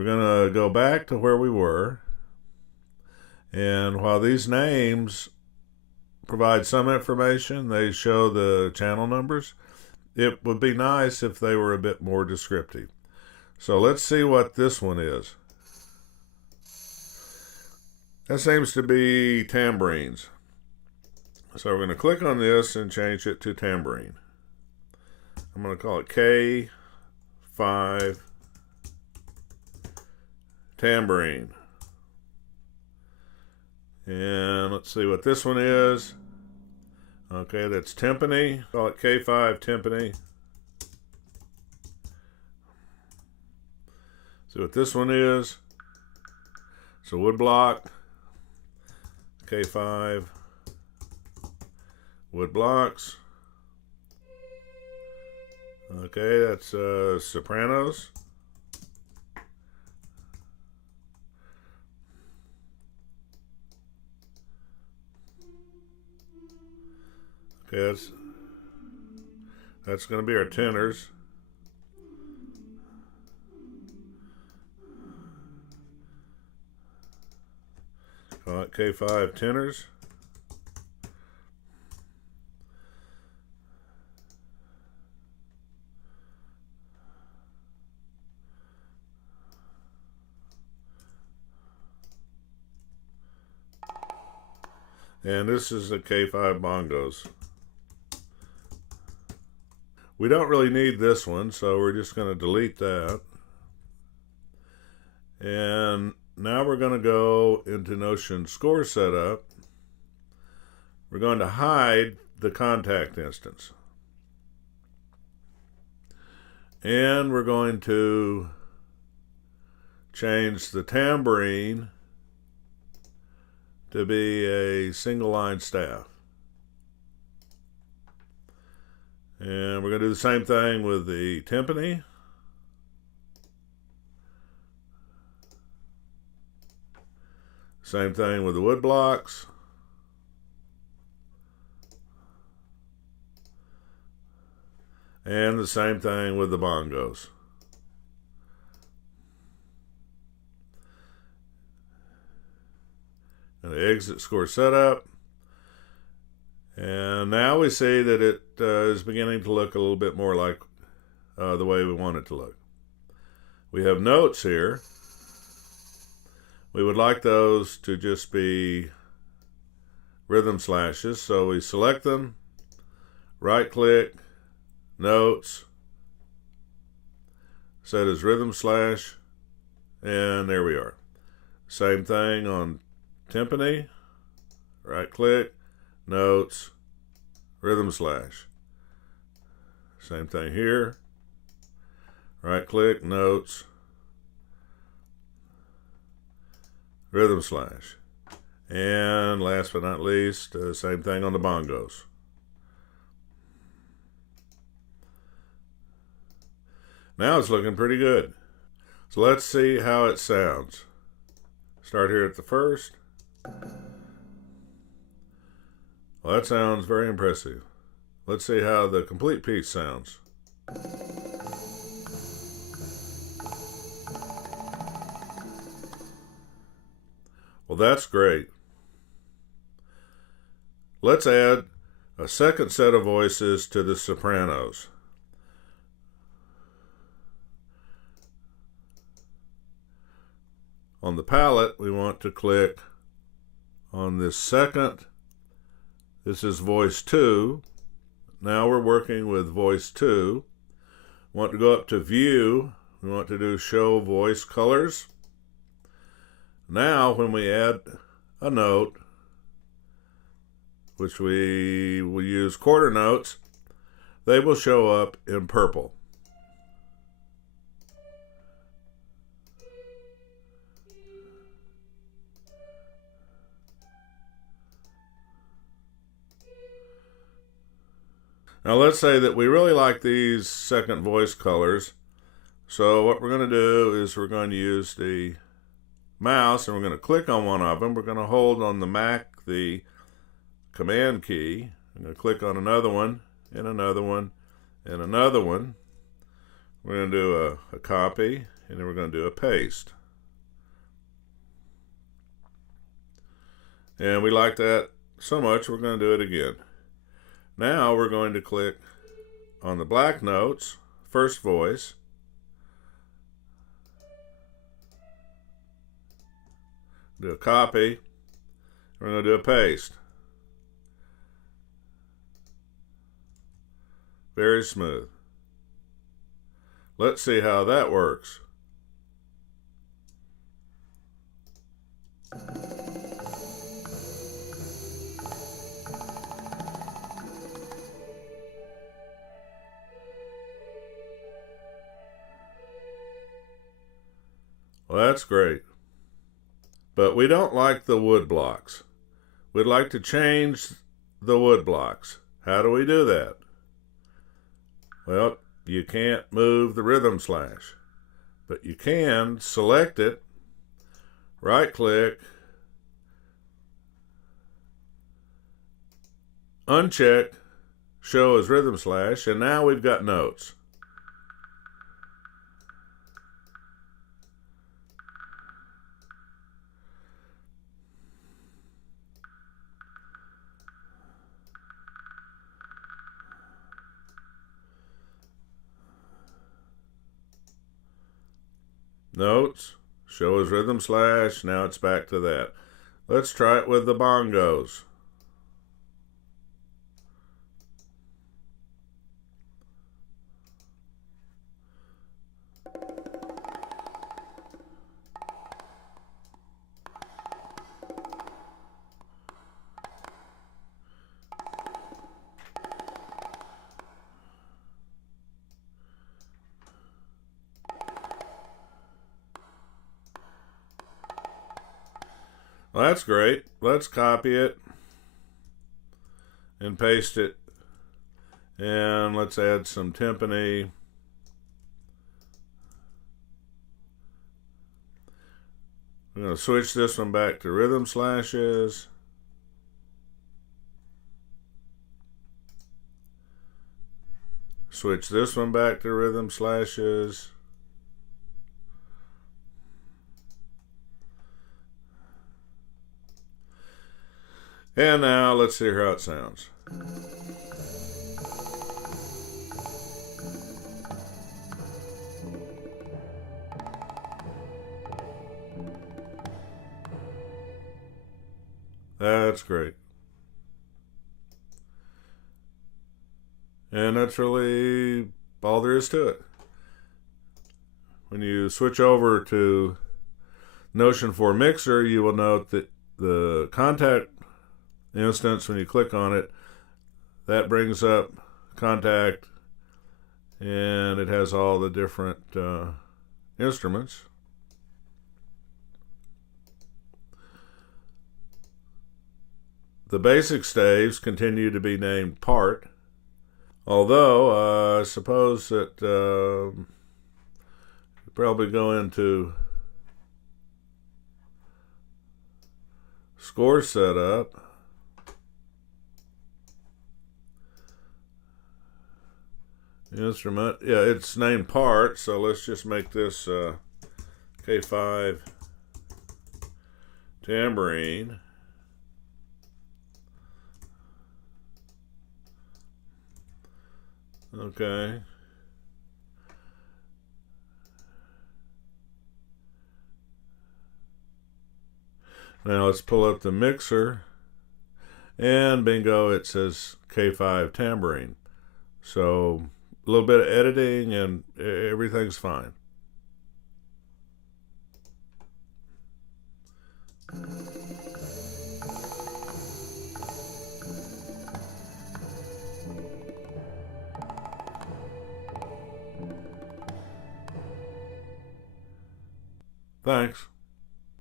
We're going to go back to where we were. And while these names provide some information, they show the channel numbers. It would be nice if they were a bit more descriptive. So let's see what this one is. That seems to be tambourines. So we're going to click on this and change it to tambourine. I'm going to call it K5 tambourine. And let's see what this one is. Okay, that's timpani. Call it K5 timpani. See what this one is. So wood block. K5 wood blocks. Okay, that's sopranos. Okay, that's going to be our tenors. Call it K5 tenors. And this is the K5 bongos. We don't really need this one, so we're just going to delete that. And now we're going to go into Notion Score Setup. We're going to hide the Kontakt instance. And we're going to change the tambourine to be a single line staff. And we're going to do the same thing with the timpani. Same thing with the wood blocks. And the same thing with the bongos. And the exit score setup. And now we see that it is beginning to look a little bit more like the way we want it to look. We have notes here. We would like those to just be rhythm slashes. So we select them, right click, notes, set as rhythm slash, and there we are. Same thing on timpani, right click, notes, rhythm slash. Same thing here, right click, notes, rhythm slash. And last but not least, same thing on the bongos. Now it's looking pretty good. So let's see how it sounds. Start here at the first. Well, that sounds very impressive. Let's see how the complete piece sounds. Well, that's great. Let's add a second set of voices to the sopranos. On the palette, we want to click on this second. This is voice 2. Now we're working with voice 2. Want to go up to view. We want to do show voice colors. Now when we add a note, which we will use quarter notes, they will show up in purple. Now let's say that we really like these second voice colors. So what we're going to do is we're going to use the mouse and we're going to click on one of them. We're going to hold on the Mac the Command key. I'm going to click on another one and another one and another one. We're going to do a copy and then we're going to do a paste. And we like that so much, we're going to do it again. Now we're going to click on the black notes, first voice, do a copy, we're going to do a paste. Very smooth. Let's see how that works. Well, that's great. But we don't like the wood blocks. We'd like to change the wood blocks. How do we do that? Well, you can't move the rhythm slash, but you can select it, right click, uncheck, show as rhythm slash, and now we've got notes. Notes, show as rhythm slash, now it's back to that. Let's try it with the bongos. Well, that's great. Let's copy it and paste it. And let's add some timpani. I'm going to switch this one back to rhythm slashes. Switch this one back to rhythm slashes. And now let's hear how it sounds. That's great. And that's really all there is to it. When you switch over to Notion 4 Mixer, you will note that the Kontakt instance, when you click on it, that brings up Kontakt, and it has all the different instruments. The basic staves continue to be named part, although I suppose that you probably go into score setup. Instrument, yeah, it's named part, so let's just make this K5 tambourine. Okay. Now let's pull up the mixer, and bingo, it says K5 tambourine. So a little bit of editing and everything's fine. Thanks.